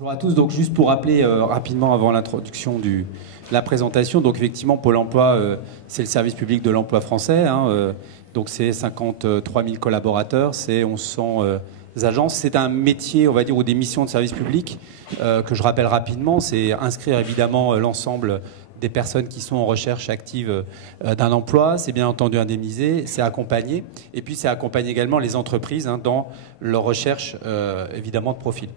Bonjour à tous, donc juste pour rappeler rapidement avant l'introduction de la présentation, donc effectivement Pôle emploi c'est le service public de l'emploi français, donc c'est 53 000 collaborateurs, c'est 1100 agences, c'est un métier on va dire ou des missions de service public que je rappelle rapidement, c'est inscrire évidemment l'ensemble des personnes qui sont en recherche active d'un emploi, c'est bien entendu indemniser, c'est accompagner, et puis c'est accompagner également les entreprises dans leur recherche évidemment de profil.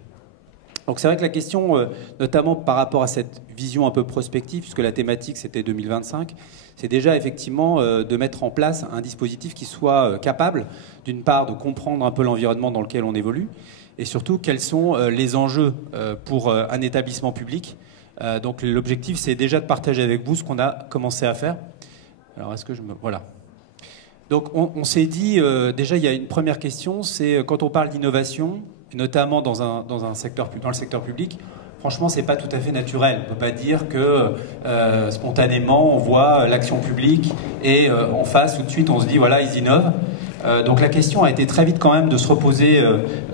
Donc c'est vrai que la question, notamment par rapport à cette vision un peu prospective, puisque la thématique c'était 2025, c'est déjà effectivement de mettre en place un dispositif qui soit capable, d'une part, de comprendre un peu l'environnement dans lequel on évolue, et surtout quels sont les enjeux pour un établissement public. Donc l'objectif c'est déjà de partager avec vous ce qu'on a commencé à faire. Alors est-ce que je me... Voilà. Donc on s'est dit, déjà il y a une première question, c'est quand on parle d'innovation, notamment dans le secteur public, franchement, c'est pas tout à fait naturel. On ne peut pas dire que spontanément, on voit l'action publique et en face, tout de suite, on se dit, voilà, ils innovent. Donc la question a été très vite quand même de se reposer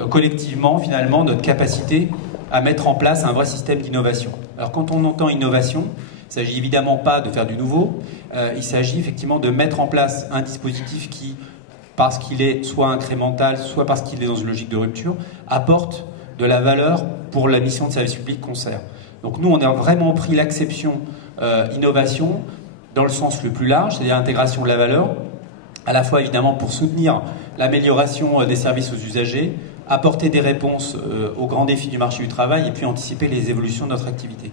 collectivement, finalement, notre capacité à mettre en place un vrai système d'innovation. Alors quand on entend innovation, il ne s'agit évidemment pas de faire du nouveau, il s'agit effectivement de mettre en place un dispositif qui, parce qu'il est soit incrémental, soit parce qu'il est dans une logique de rupture, apporte de la valeur pour la mission de service public qu'on sert. Donc nous, on a vraiment pris l'acception innovation dans le sens le plus large, c'est-à-dire intégration de la valeur, à la fois évidemment pour soutenir l'amélioration des services aux usagers, apporter des réponses aux grands défis du marché du travail et puis anticiper les évolutions de notre activité.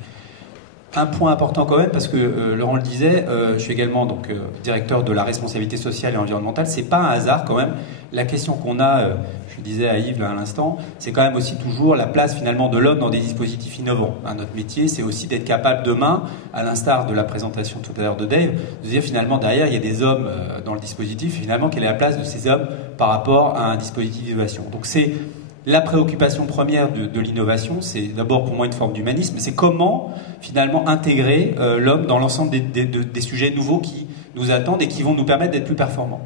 Un point important quand même, parce que Laurent le disait, je suis également donc, directeur de la responsabilité sociale et environnementale. C'est pas un hasard quand même. La question qu'on a, je le disais à Yves là, à l'instant, c'est quand même aussi toujours la place finalement de l'homme dans des dispositifs innovants. Notre métier, c'est aussi d'être capable demain, à l'instar de la présentation tout à l'heure de Dave, de dire finalement derrière il y a des hommes dans le dispositif. Finalement, quelle est la place de ces hommes par rapport à un dispositif d'innovation. Donc c'est la préoccupation première de l'innovation, c'est d'abord pour moi une forme d'humanisme, c'est comment finalement intégrer l'homme dans l'ensemble des sujets nouveaux qui nous attendent et qui vont nous permettre d'être plus performants.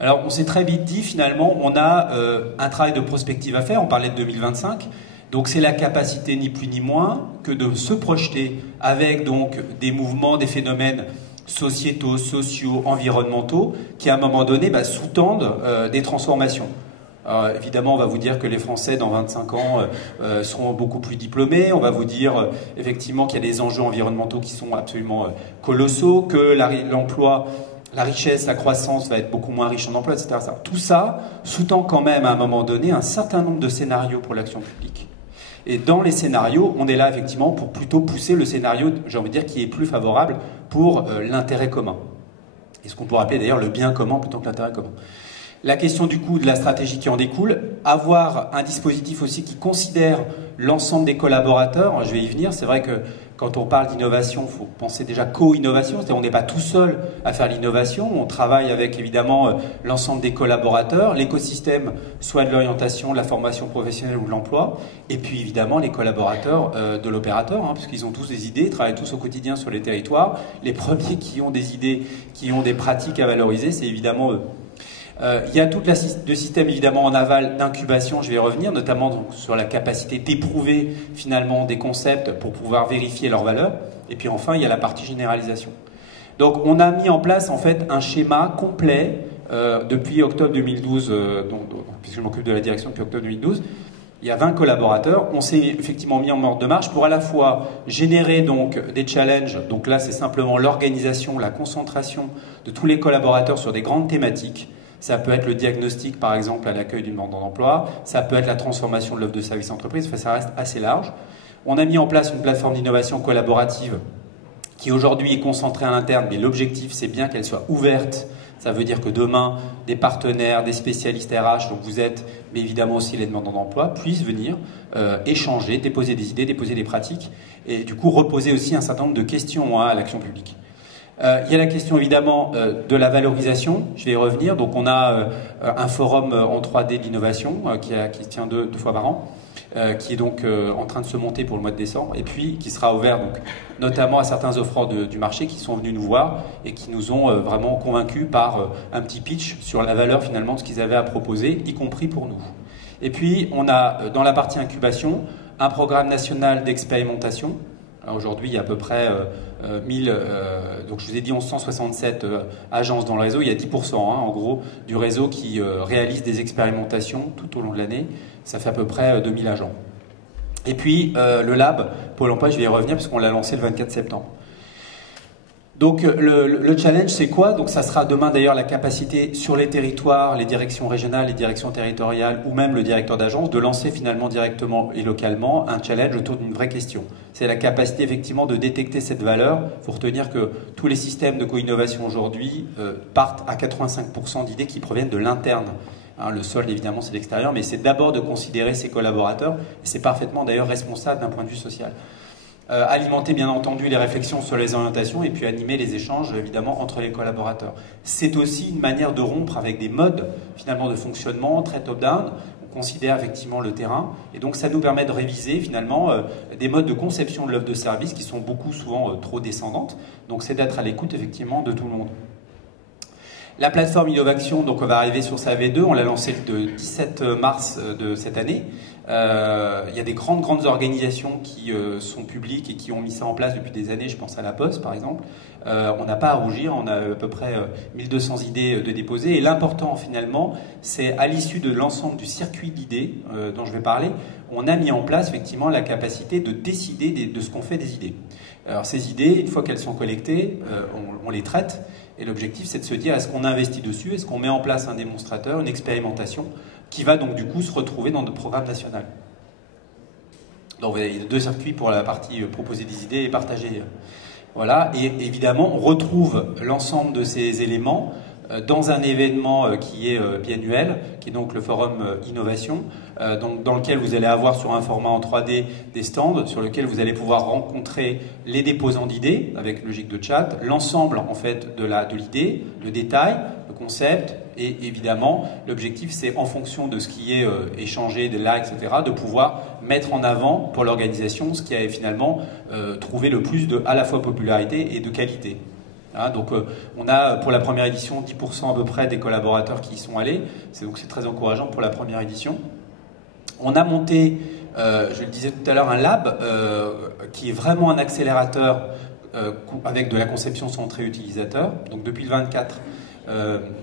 Alors on s'est très vite dit finalement on a un travail de prospective à faire, on parlait de 2025, donc c'est la capacité ni plus ni moins que de se projeter avec donc des mouvements, des phénomènes sociétaux, sociaux, environnementaux qui à un moment donné sous-tendent des transformations. Alors, évidemment, on va vous dire que les Français, dans 25 ans, seront beaucoup plus diplômés. On va vous dire, effectivement, qu'il y a des enjeux environnementaux qui sont absolument colossaux, que l'emploi, la richesse, la croissance va être beaucoup moins riche en emploi, etc. Tout ça sous-tend quand même, à un moment donné, un certain nombre de scénarios pour l'action publique. Et dans les scénarios, on est là, effectivement, pour plutôt pousser le scénario, j'ai envie de dire, qui est plus favorable pour l'intérêt commun. Et ce qu'on pourrait appeler, d'ailleurs, le bien commun plutôt que l'intérêt commun. La question du coup de la stratégie qui en découle, avoir un dispositif aussi qui considère l'ensemble des collaborateurs, je vais y venir, c'est vrai que quand on parle d'innovation, il faut penser déjà co-innovation, c'est-à-dire on n'est pas tout seul à faire l'innovation, on travaille avec évidemment l'ensemble des collaborateurs, l'écosystème soit de l'orientation, de la formation professionnelle ou de l'emploi, et puis évidemment les collaborateurs de l'opérateur, puisqu'ils ont tous des idées, ils travaillent tous au quotidien sur les territoires, les premiers qui ont des idées, qui ont des pratiques à valoriser, c'est évidemment eux. Il y a tout le système évidemment en aval d'incubation, je vais y revenir, notamment donc, sur la capacité d'éprouver finalement des concepts pour pouvoir vérifier leur valeur. Et puis enfin, il y a la partie généralisation. Donc on a mis en place en fait un schéma complet depuis octobre 2012, puisque je m'occupe de la direction depuis octobre 2012. Il y a 20 collaborateurs. On s'est effectivement mis en ordre de marche pour à la fois générer donc des challenges. Donc là, c'est simplement l'organisation, la concentration de tous les collaborateurs sur des grandes thématiques. Ça peut être le diagnostic, par exemple, à l'accueil d'une demande d'emploi. Ça peut être la transformation de l'offre de service entreprise. Enfin, ça reste assez large. On a mis en place une plateforme d'innovation collaborative qui aujourd'hui est concentrée à l'interne, mais l'objectif, c'est bien qu'elle soit ouverte. Ça veut dire que demain, des partenaires, des spécialistes RH, donc vous êtes, mais évidemment aussi les demandeurs d'emploi, puissent venir échanger, déposer des idées, déposer des pratiques, et du coup reposer aussi un certain nombre de questions à l'action publique. Il y a la question évidemment de la valorisation, je vais y revenir. Donc on a un forum en 3D d'innovation qui se tient deux fois par an, qui est donc en train de se monter pour le mois de décembre, et puis qui sera ouvert donc, notamment à certains offreurs du marché qui sont venus nous voir et qui nous ont vraiment convaincus par un petit pitch sur la valeur finalement de ce qu'ils avaient à proposer, y compris pour nous. Et puis on a dans la partie incubation un programme national d'expérimentation. Aujourd'hui, il y a à peu près 1000, donc je vous ai dit 1167 agences dans le réseau. Il y a 10% en gros du réseau qui réalise des expérimentations tout au long de l'année. Ça fait à peu près 2000 agents. Et puis le lab, Pôle emploi, je vais y revenir parce qu'on l'a lancé le 24 septembre. Donc le challenge, c'est quoi? Donc ça sera demain d'ailleurs la capacité sur les territoires, les directions régionales, les directions territoriales ou même le directeur d'agence de lancer finalement directement et localement un challenge autour d'une vraie question. C'est la capacité effectivement de détecter cette valeur. Il faut retenir que tous les systèmes de co-innovation aujourd'hui partent à 85% d'idées qui proviennent de l'interne. Le sol, évidemment, c'est l'extérieur, mais c'est d'abord de considérer ses collaborateurs, et c'est parfaitement d'ailleurs responsable d'un point de vue social. Alimenter bien entendu les réflexions sur les orientations et puis animer les échanges évidemment entre les collaborateurs. C'est aussi une manière de rompre avec des modes finalement de fonctionnement très top-down. On considère effectivement le terrain et donc ça nous permet de réviser finalement des modes de conception de l'offre de service qui sont souvent trop descendantes. Donc c'est d'être à l'écoute effectivement de tout le monde. La plateforme Innovation, donc on va arriver sur sa V2, on l'a lancée le 17 mars de cette année. Il y a des grandes organisations qui sont publiques et qui ont mis ça en place depuis des années, je pense à La Poste par exemple. On n'a pas à rougir, on a à peu près 1200 idées de déposer et l'important finalement, c'est à l'issue de l'ensemble du circuit d'idées dont je vais parler, on a mis en place effectivement la capacité de décider de ce qu'on fait des idées. Alors ces idées, une fois qu'elles sont collectées, on les traite. Et l'objectif, c'est de se dire, est-ce qu'on investit dessus? Est-ce qu'on met en place un démonstrateur, une expérimentation qui va donc du coup se retrouver dans notre programme national? Donc il y a deux circuits pour la partie proposer des idées et partager. Voilà, et évidemment, on retrouve l'ensemble de ces éléments dans un événement qui est biannuel, qui est donc le forum Innovation, dans lequel vous allez avoir sur un format en 3D des stands, sur lequel vous allez pouvoir rencontrer les déposants d'idées, avec logique de chat, l'ensemble en fait de l'idée, le détail, le concept, et évidemment, l'objectif c'est en fonction de ce qui est échangé, des likes, etc., de pouvoir mettre en avant pour l'organisation ce qui a finalement trouvé le plus à la fois popularité et de qualité. Donc on a pour la première édition 10% à peu près des collaborateurs qui y sont allés, donc c'est très encourageant pour la première édition. On a monté, je le disais tout à l'heure, un lab qui est vraiment un accélérateur avec de la conception centrée utilisateur, donc depuis le 24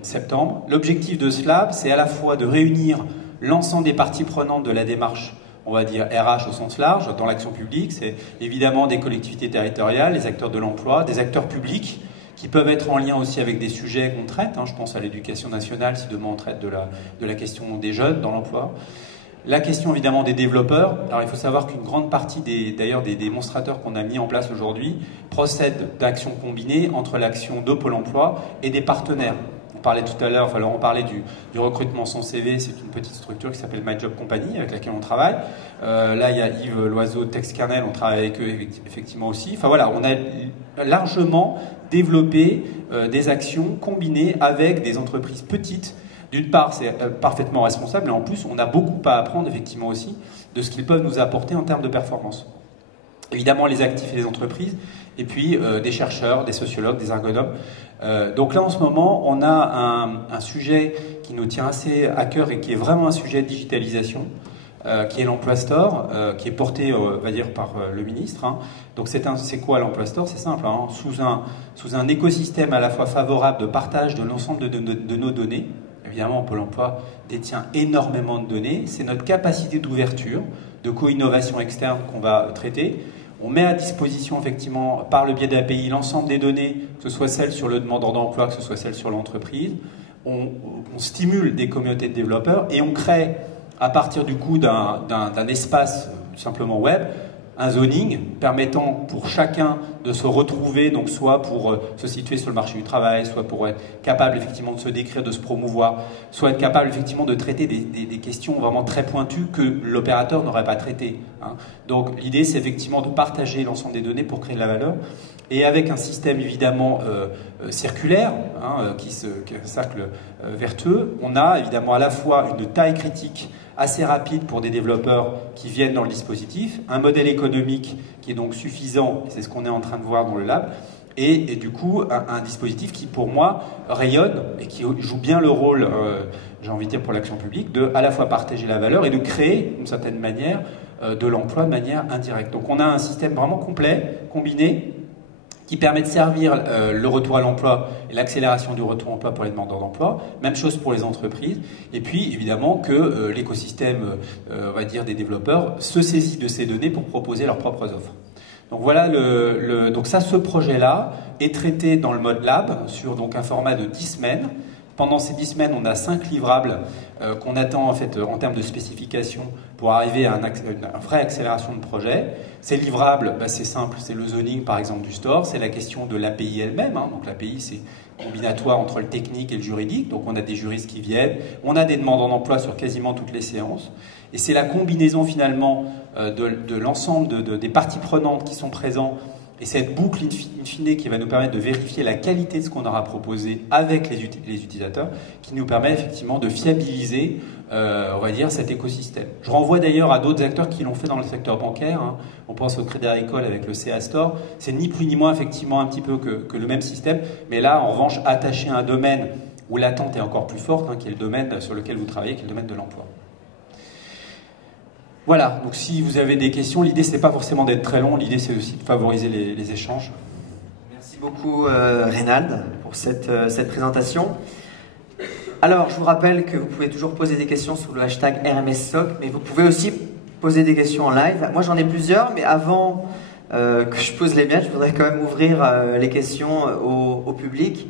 septembre. L'objectif de ce lab, c'est à la fois de réunir l'ensemble des parties prenantes de la démarche, on va dire RH au sens large, dans l'action publique, c'est évidemment des collectivités territoriales, les acteurs de l'emploi, des acteurs publics, qui peuvent être en lien aussi avec des sujets qu'on traite. Je pense à l'éducation nationale, si demain on traite de la question des jeunes dans l'emploi. La question évidemment des développeurs. Alors il faut savoir qu'une grande partie d'ailleurs des démonstrateurs qu'on a mis en place aujourd'hui procèdent d'actions combinées entre l'action de Pôle emploi et des partenaires. On parlait tout à l'heure, on parlait du recrutement sans CV, c'est une petite structure qui s'appelle My Job Company avec laquelle on travaille. Là il y a Yves Loiseau de Textkernel, on travaille avec eux effectivement aussi. Enfin voilà, on a largement développer des actions combinées avec des entreprises petites. D'une part, c'est parfaitement responsable, et en plus, on a beaucoup à apprendre effectivement aussi de ce qu'ils peuvent nous apporter en termes de performance. Évidemment, les actifs et les entreprises, et puis des chercheurs, des sociologues, des ergonomes. Donc là, en ce moment, on a un sujet qui nous tient assez à cœur et qui est vraiment un sujet de digitalisation, qui est l'Emploi Store, qui est porté, on va dire, par le ministre. Donc c'est quoi l'Emploi Store? C'est simple, sous un écosystème à la fois favorable de partage de l'ensemble de nos données. Évidemment, Pôle emploi détient énormément de données. C'est notre capacité d'ouverture, de co-innovation externe qu'on va traiter. On met à disposition, effectivement, par le biais d'API, l'ensemble des données, que ce soit celles sur le demandeur d'emploi, que ce soit celles sur l'entreprise. On stimule des communautés de développeurs et on crée, à partir du coup d'un espace simplement web, un zoning permettant pour chacun de se retrouver, donc soit pour se situer sur le marché du travail, soit pour être capable effectivement de se décrire, de se promouvoir, soit être capable effectivement de traiter des questions vraiment très pointues que l'opérateur n'aurait pas traitées. Donc l'idée c'est effectivement de partager l'ensemble des données pour créer de la valeur. Et avec un système évidemment circulaire, qui est un cercle vertueux, on a évidemment à la fois une taille critique assez rapide pour des développeurs qui viennent dans le dispositif, un modèle économique qui est donc suffisant, c'est ce qu'on est en train de voir dans le lab, et du coup un dispositif qui pour moi rayonne et qui joue bien le rôle, j'ai envie de dire pour l'action publique, de à la fois partager la valeur et de créer d'une certaine manière de l'emploi de manière indirecte. Donc on a un système vraiment complet, combiné, qui permet de servir le retour à l'emploi et l'accélération du retour à l'emploi pour les demandeurs d'emploi, même chose pour les entreprises, et puis évidemment que l'écosystème, on va dire, des développeurs se saisit de ces données pour proposer leurs propres offres. Donc voilà, donc ça, ce projet-là est traité dans le mode lab sur donc un format de 10 semaines. Pendant ces 10 semaines, on a 5 livrables qu'on attend en fait en termes de spécification pour arriver à une vraie accélération de projet. Ces livrables, bah, c'est simple, c'est le zoning par exemple du store, c'est la question de l'API elle-même. Hein. Donc l'API, c'est combinatoire entre le technique et le juridique. Donc on a des juristes qui viennent, on a des demandeurs d'emploi sur quasiment toutes les séances. Et c'est la combinaison finalement de l'ensemble des parties prenantes qui sont présentes. Et cette boucle in fine qui va nous permettre de vérifier la qualité de ce qu'on aura proposé avec les utilisateurs, qui nous permet effectivement de fiabiliser, on va dire, cet écosystème. Je renvoie d'ailleurs à d'autres acteurs qui l'ont fait dans le secteur bancaire. Hein. On pense au Crédit Agricole avec le CA Store. C'est ni plus ni moins effectivement un petit peu que le même système, mais là en revanche attaché à un domaine où l'attente est encore plus forte, hein, qui est le domaine sur lequel vous travaillez, qui est le domaine de l'emploi. Voilà, donc si vous avez des questions, l'idée c'est pas forcément d'être très long, l'idée c'est aussi de favoriser les échanges. Merci beaucoup Reynald pour cette présentation. Alors je vous rappelle que vous pouvez toujours poser des questions sous le hashtag RMSSoc, mais vous pouvez aussi poser des questions en live. Moi j'en ai plusieurs, mais avant que je pose les miennes, je voudrais quand même ouvrir les questions au public.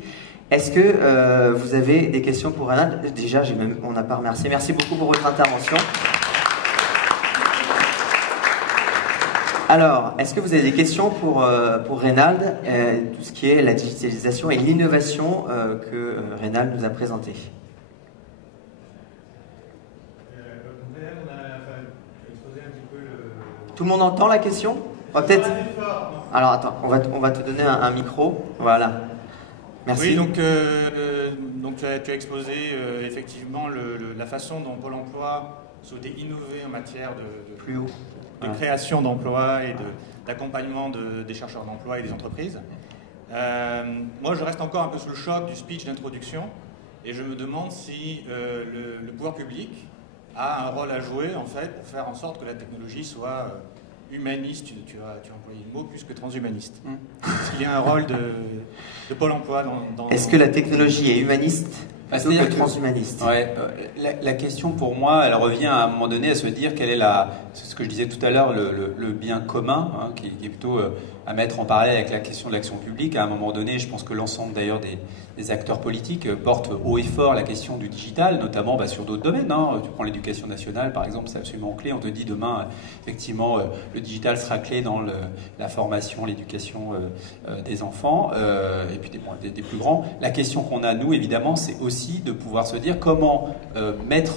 Est-ce que vous avez des questions pour Reynald? Déjà, on n'a pas remercié. Merci beaucoup pour votre intervention. Alors, est-ce que vous avez des questions pour Reynald, tout ce qui est la digitalisation et l'innovation que Reynald nous a présenté? Tout le monde entend la question? On va peut-être... Alors attends, on va te donner un micro. Voilà. Merci. Oui, donc tu as exposé effectivement la façon dont Pôle emploi souhaitait innover en matière de création d'emplois et d'accompagnement des chercheurs d'emploi et des entreprises. Moi, je reste encore un peu sous le choc du speech d'introduction et je me demande si le pouvoir public a un rôle à jouer en fait pour faire en sorte que la technologie soit humaniste. Tu as employé le mot plus que transhumaniste. Est-ce qu'il y a un rôle de Pôle emploi dans Est-ce que la technologie est humaniste plutôt que transhumaniste? Ouais, la question pour moi, elle revient à un moment donné à se dire quelle est c'est ce que je disais tout à l'heure, le bien commun, hein, qui est plutôt à mettre en parallèle avec la question de l'action publique. À un moment donné, je pense que l'ensemble d'ailleurs des acteurs politiques portent haut et fort la question du digital, notamment sur d'autres domaines. Hein. Tu prends l'éducation nationale par exemple, c'est absolument clé. On te dit demain, effectivement, le digital sera clé dans la formation, l'éducation des enfants et puis des plus grands. La question qu'on a, nous, évidemment, c'est aussi de pouvoir se dire comment mettre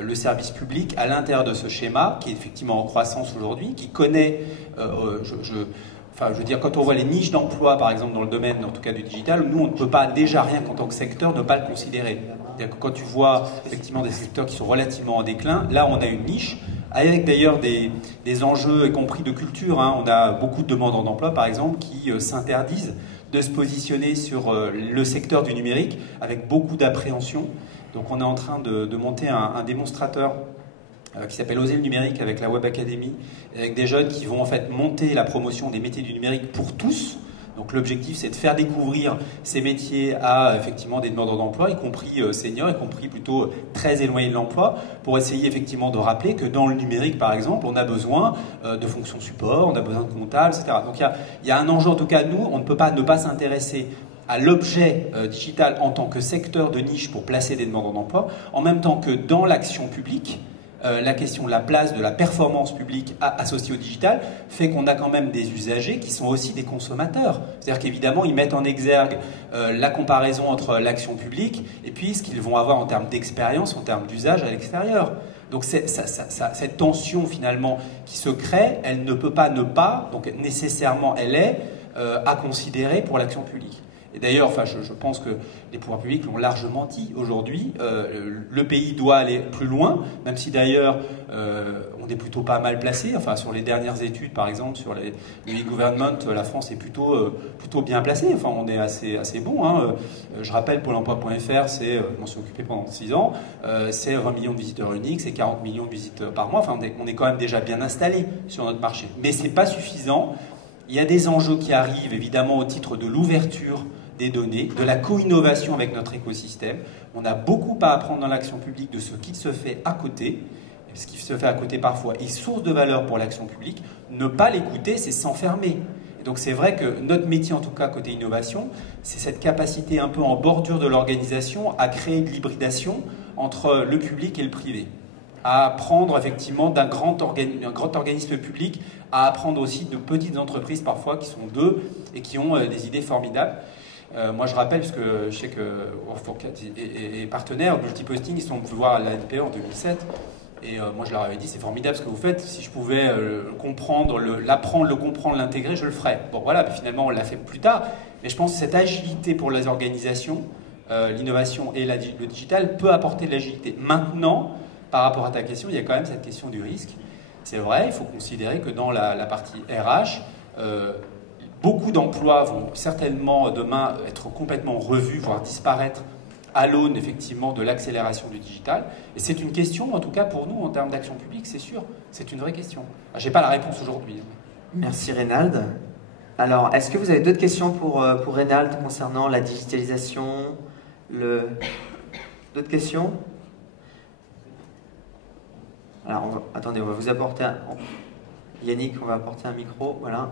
le service public à l'intérieur de ce schéma qui est effectivement en croissance aujourd'hui, qui connaît, je veux dire, quand on voit les niches d'emploi, par exemple, dans le domaine, en tout cas du digital, nous, on ne peut pas, déjà rien qu'en tant que secteur, ne pas le considérer. C'est-à-dire que quand tu vois, effectivement, des secteurs qui sont relativement en déclin, là, on a une niche, avec d'ailleurs des enjeux, y compris de culture. Hein. On a beaucoup de demandeurs d'emploi, par exemple, qui s'interdisent de se positionner sur le secteur du numérique, avec beaucoup d'appréhension. Donc on est en train de monter un démonstrateur qui s'appelle Oser le numérique avec la Web Academy, avec des jeunes qui vont en fait monter la promotion des métiers du numérique pour tous. Donc l'objectif c'est de faire découvrir ces métiers à effectivement des demandeurs d'emploi, y compris seniors, y compris plutôt très éloignés de l'emploi, pour essayer effectivement de rappeler que dans le numérique par exemple, on a besoin de fonctions support, on a besoin de comptables, etc. Donc il y a un enjeu, en tout cas nous, on ne peut pas ne pas s'intéresser à l'objet digital en tant que secteur de niche pour placer des demandeurs d'emploi, en même temps que dans l'action publique, la question de la place de la performance publique associée au digital fait qu'on a quand même des usagers qui sont aussi des consommateurs. C'est-à-dire qu'évidemment, ils mettent en exergue la comparaison entre l'action publique et puis ce qu'ils vont avoir en termes d'expérience, en termes d'usage à l'extérieur. Donc cette tension finalement qui se crée, elle ne peut pas ne pas, donc nécessairement elle est à considérer pour l'action publique. Et d'ailleurs, enfin, je pense que les pouvoirs publics l'ont largement dit aujourd'hui. Le pays doit aller plus loin, même si d'ailleurs on est plutôt pas mal placé. Enfin, sur les dernières études, par exemple, sur les e-government, la France est plutôt bien placée. Enfin, on est assez bon. Hein. Je rappelle, Pôle emploi.fr, je m'en suis occupé pendant 6 ans, c'est 20 millions de visiteurs uniques, c'est 40 millions de visites par mois. Enfin, on est quand même déjà bien installé sur notre marché. Mais c'est pas suffisant. Il y a des enjeux qui arrivent, évidemment, au titre de l'ouverture des données, de la co-innovation avec notre écosystème. On a beaucoup à apprendre dans l'action publique de ce qui se fait à côté. Ce qui se fait à côté, parfois, est source de valeur pour l'action publique. Ne pas l'écouter, c'est s'enfermer. Et donc c'est vrai que notre métier, en tout cas côté innovation, c'est cette capacité un peu en bordure de l'organisation à créer de l'hybridation entre le public et le privé. À apprendre effectivement d'un grand organisme public, à apprendre aussi de petites entreprises parfois qui sont deux et qui ont des idées formidables. Moi je rappelle, parce que je sais que Work4Cat est partenaire, Multiposting, ils sont venus voir la NPE en 2007. Et moi, je leur avais dit, c'est formidable ce que vous faites. Si je pouvais comprendre, l'apprendre, le comprendre, l'intégrer, je le ferais. Bon, voilà, mais finalement, on l'a fait plus tard. Mais je pense que cette agilité pour les organisations, l'innovation et le digital peut apporter de l'agilité. Maintenant, par rapport à ta question, il y a quand même cette question du risque. C'est vrai, il faut considérer que dans la partie RH, beaucoup d'emplois vont certainement demain être complètement revus, voire disparaître à l'aune effectivement de l'accélération du digital. Et c'est une question, en tout cas pour nous, en termes d'action publique, c'est sûr. C'est une vraie question. Je n'ai pas la réponse aujourd'hui. Merci Reynald. Alors, est-ce que vous avez d'autres questions pour Reynald concernant la digitalisation D'autres questions? Alors, attendez, on va vous apporter Yannick, on va apporter un micro, voilà.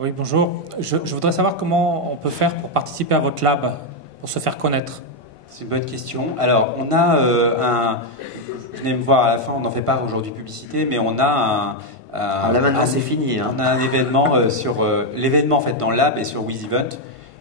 Oui, bonjour. Je voudrais savoir comment on peut faire pour participer à votre lab, pour se faire connaître. C'est une bonne question. Alors, on a venez me voir à la fin, on n'en fait pas aujourd'hui publicité, mais on a là maintenant c'est fini. Hein. On a un événement l'événement en fait dans le lab et sur WizEvent.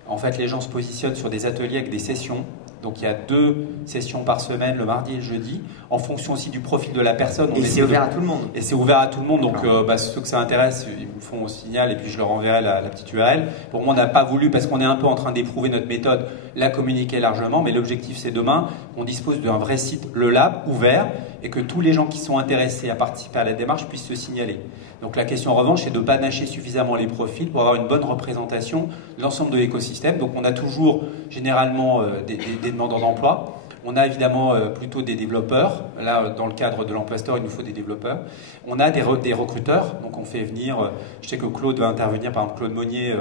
En fait, les gens se positionnent sur des ateliers avec des sessions. Donc il y a 2 sessions par semaine, le mardi et le jeudi, en fonction aussi du profil de la personne. Et c'est ouvert à tout le monde. Et c'est ouvert à tout le monde, donc ceux que ça intéresse, ils me font au signal et puis je leur enverrai la petite URL. Pour moi, on n'a pas voulu, parce qu'on est un peu en train d'éprouver notre méthode, la communiquer largement, mais l'objectif c'est demain qu'on dispose d'un vrai site, le lab, ouvert, et que tous les gens qui sont intéressés à participer à la démarche puissent se signaler. Donc la question en revanche, c'est de panacher suffisamment les profils pour avoir une bonne représentation de l'ensemble de l'écosystème. Donc on a toujours généralement des demandeurs d'emploi. On a évidemment plutôt des développeurs. Là, dans le cadre de l'Emploi Store, il nous faut des développeurs. On a des recruteurs. Donc on fait venir, je sais que Claude va intervenir, par exemple Claude Monnier,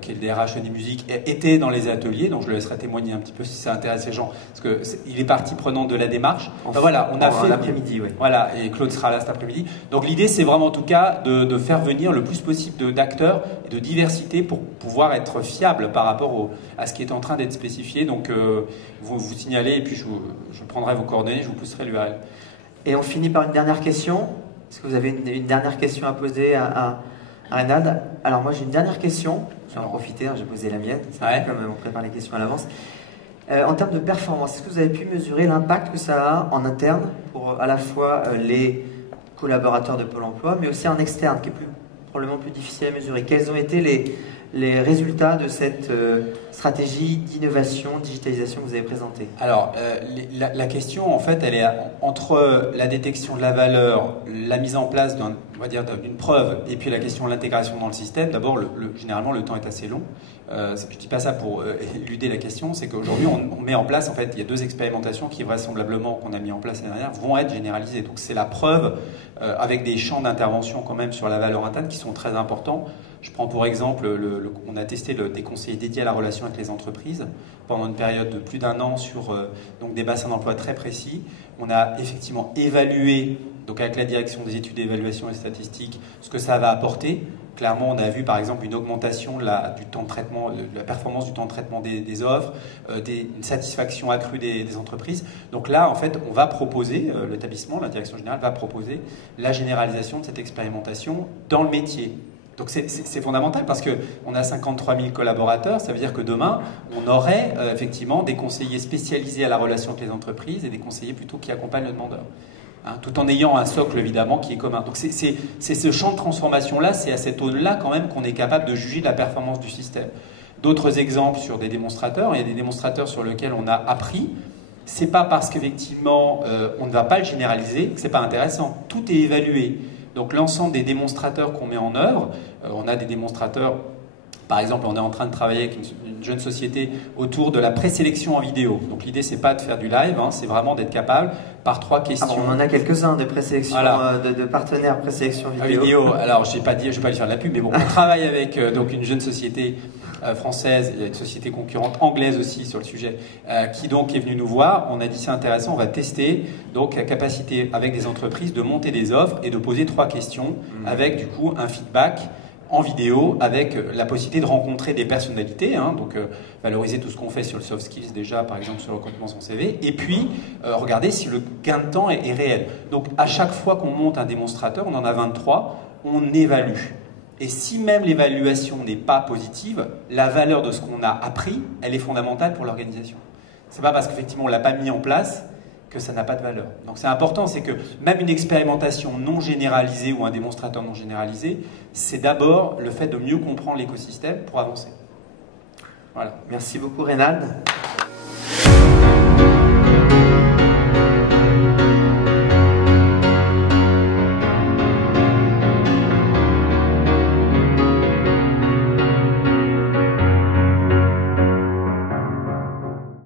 qui est le DRH Sony Musique, était dans les ateliers. Donc je le laisserai témoigner un petit peu si ça intéresse les gens. Parce qu'il est partie prenante de la démarche. Enfin, voilà, on a fait l'après-midi, oui. Voilà, et Claude sera là cet après-midi. Donc l'idée, c'est vraiment en tout cas de faire venir le plus possible d'acteurs et de diversité pour pouvoir être fiable par rapport à ce qui est en train d'être spécifié. Donc vous signalez et puis je prendrai vos coordonnées, je vous pousserai l'URL. Et on finit par une dernière question. Est-ce que vous avez une dernière question à poser à Reynald? Alors moi j'ai une dernière question, je vais en profiter, j'ai posé la mienne, comme on prépare les questions à l'avance. En termes de performance, est-ce que vous avez pu mesurer l'impact que ça a en interne pour à la fois les collaborateurs de Pôle emploi, mais aussi en externe, qui est probablement plus difficile à mesurer? Quels ont été les résultats de cette stratégie d'innovation, digitalisation que vous avez présentée? Alors, la question, en fait, elle est entre la détection de la valeur, la mise en place d'une preuve, et puis la question de l'intégration dans le système. D'abord, généralement, le temps est assez long. Je ne dis pas ça pour éluder la question, c'est qu'aujourd'hui, on met en place, en fait, il y a 2 expérimentations qui, vraisemblablement, qu'on a mis en place l'année dernière, vont être généralisées. Donc, c'est la preuve, avec des champs d'intervention quand même sur la valeur interne qui sont très importants. Je prends pour exemple, on a testé des conseillers dédiés à la relation avec les entreprises pendant une période de plus d'1 an sur donc des bassins d'emploi très précis. On a effectivement évalué, donc avec la direction des études d'évaluation et statistiques, ce que ça va apporter. Clairement, on a vu par exemple une augmentation du temps de traitement, de la performance du temps de traitement des offres, une satisfaction accrue des entreprises. Donc là, en fait, on va proposer, l'établissement, la direction générale va proposer la généralisation de cette expérimentation dans le métier. Donc c'est fondamental parce qu'on a 53 000 collaborateurs, ça veut dire que demain, on aurait effectivement des conseillers spécialisés à la relation avec les entreprises et des conseillers plutôt qui accompagnent le demandeur. hein, tout en ayant un socle évidemment qui est commun. Donc c'est ce champ de transformation-là, c'est à cette aune-là quand même qu'on est capable de juger de la performance du système. D'autres exemples sur des démonstrateurs, il y a des démonstrateurs sur lesquels on a appris. C'est pas parce qu'effectivement on ne va pas le généraliser que c'est pas intéressant. Tout est évalué. Donc l'ensemble des démonstrateurs qu'on met en œuvre, on a des démonstrateurs, par exemple on est en train de travailler avec une jeune société autour de la présélection en vidéo. Donc l'idée c'est pas de faire du live, hein, c'est vraiment d'être capable par 3 questions. Alors, on en a quelques-uns de présélection, voilà. de partenaires présélection vidéo. Alors je vais pas lui faire de la pub, mais bon, on travaille avec donc une jeune société française, il y a une société concurrente anglaise aussi sur le sujet, qui donc est venue nous voir. On a dit c'est intéressant, on va tester donc la capacité avec des entreprises de monter des offres et de poser 3 questions avec du coup un feedback en vidéo avec la possibilité de rencontrer des personnalités, hein, donc valoriser tout ce qu'on fait sur le soft skills déjà, par exemple sur le recrutement sans CV, et puis regarder si le gain de temps est réel. Donc à chaque fois qu'on monte un démonstrateur, on en a 23, on évalue. Et si même l'évaluation n'est pas positive, la valeur de ce qu'on a appris, elle est fondamentale pour l'organisation. C'est pas parce qu'effectivement on ne l'a pas mis en place que ça n'a pas de valeur. Donc c'est important, c'est que même une expérimentation non généralisée ou un démonstrateur non généralisé, c'est d'abord le fait de mieux comprendre l'écosystème pour avancer. Voilà. Merci beaucoup Reynald.